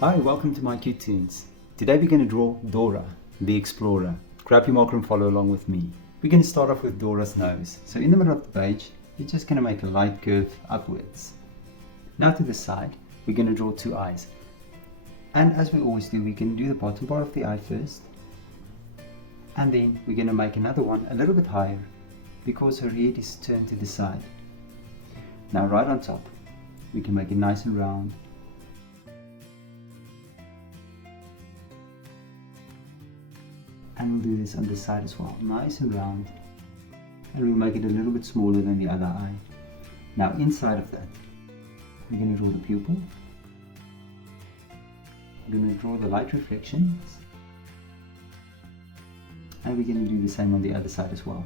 Hi, welcome to mycutetoons. Today we're going to draw Dora, the explorer. Grab your marker and follow along with me. We're going to start off with Dora's nose. So in the middle of the page, you're just going to make a light curve upwards. Now to the side, we're going to draw two eyes. And as we always do, we can do the bottom part of the eye first. And then we're going to make another one a little bit higher because her head is turned to the side. Now right on top, we can make it nice and round. And we'll do this on this side as well, nice and round. And we'll make it a little bit smaller than the other eye. Now inside of that, we're going to draw the pupil. We're going to draw the light reflections. And we're going to do the same on the other side as well.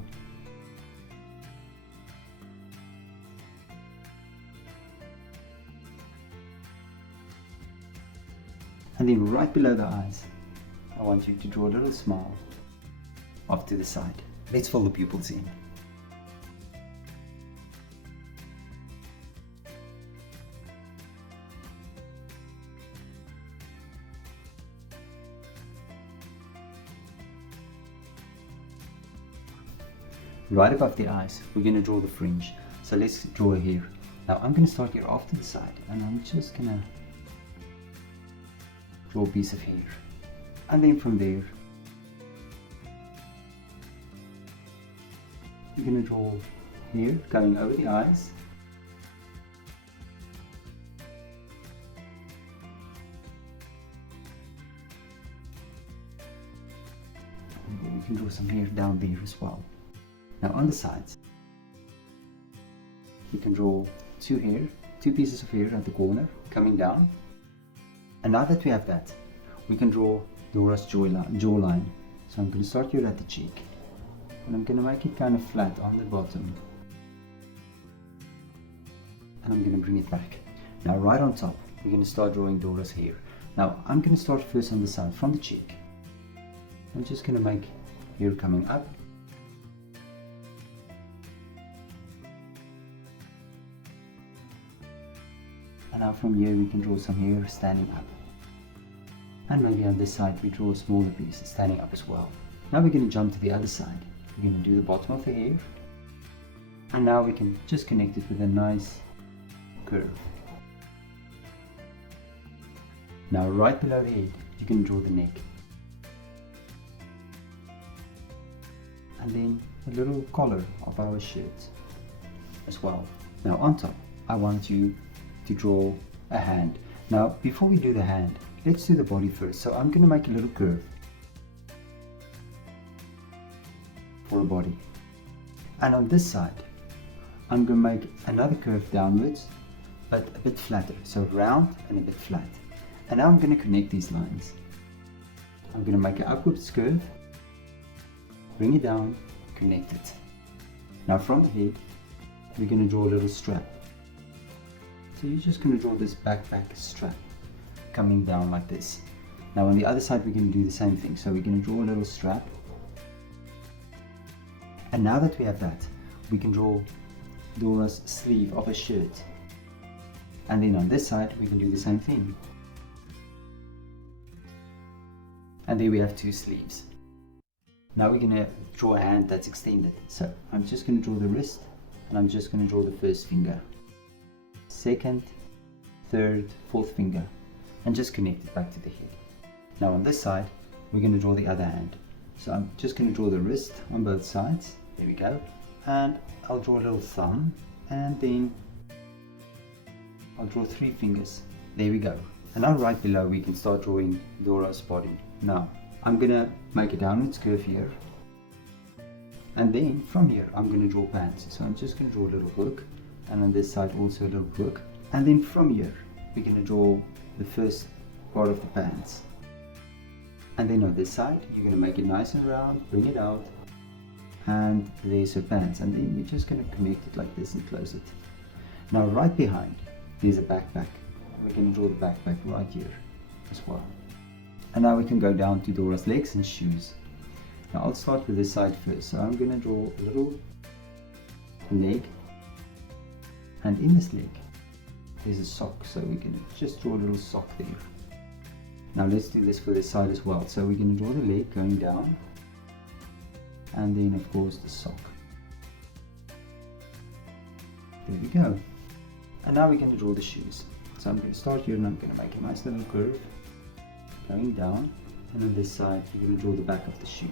And then right below the eyes, I want you to draw a little smile off to the side. Let's fill the pupils in. Right above the eyes, we're going to draw the fringe. So let's draw a hair. Now I'm going to start here off to the side and I'm just going to draw a piece of hair. And then from there, we're going to draw hair going over the eyes. And then we can draw some hair down there as well. Now on the sides, we can draw two pieces of hair at the corner coming down. And now that we have that, we can draw Dora's jawline. So I'm going to start here at the cheek. And I'm going to make it kind of flat on the bottom. And I'm going to bring it back. Now right on top, we're going to start drawing Dora's hair. Now I'm going to start first on the side, from the cheek. I'm just going to make hair coming up. And now from here we can draw some hair standing up. And maybe on this side we draw a smaller piece standing up as well. Now we're going to jump to the other side. We're going to do the bottom of the hair. And now we can just connect it with a nice curve. Now right below the head, you can draw the neck. And then a little collar of our shirt as well. Now on top, I want you to draw a hand. Now before we do the hand, let's do the body first. So I'm going to make a little curve for a body. And on this side, I'm going to make another curve downwards, but a bit flatter. So round and a bit flat. And now I'm going to connect these lines. I'm going to make an upwards curve, bring it down, connect it. Now from the head, we're going to draw a little strap. So you're just going to draw this backpack strap coming down like this. Now on the other side we're going to do the same thing. So we're going to draw a little strap. And now that we have that, we can draw Dora's sleeve of a shirt. And then on this side we can do the same thing. And there we have two sleeves. Now we're going to draw a hand that's extended. So I'm just going to draw the wrist and I'm just going to draw the first finger. Second, third, fourth finger, and just connect it back to the head. Now on this side, we're going to draw the other hand. So I'm just going to draw the wrist on both sides. There we go. And I'll draw a little thumb, and then I'll draw three fingers. There we go. And now right below, we can start drawing Dora's body. Now, I'm going to make a downwards curve here. And then from here, I'm going to draw pants. So I'm just going to draw a little hook. And on this side also a little hook. And then from here we're going to draw the first part of the pants. And then on this side you're going to make it nice and round, bring it out, and there's her pants. And then you're just going to connect it like this and close it. Now right behind there's a backpack. We're going to draw the backpack right here as well. And now we can go down to Dora's legs and shoes. Now I'll start with this side first. So I'm going to draw a little leg. And in this leg, there's a sock, so we can just draw a little sock there. Now let's do this for this side as well. So we're going to draw the leg going down, and then of course the sock. There we go. And now we're going to draw the shoes. So I'm going to start here and I'm going to make a nice little curve going down, and on this side we're going to draw the back of the shoe.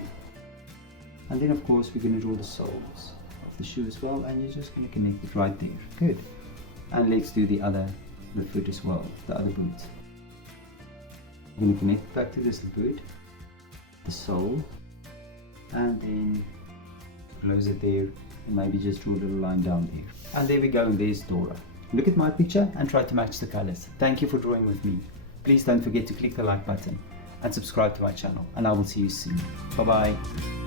And then of course we're going to draw the soles of the shoe as well, and you're just going to connect it right there. Good. And let's do the foot as well, the other boot. I'm going to connect it back to this boot, the sole, and then close it there, and maybe just draw a little line down there. And there we go, and there's Dora. Look at my picture and try to match the colors. Thank you for drawing with me. Please don't forget to click the like button and subscribe to my channel, and I will see you soon. Bye bye.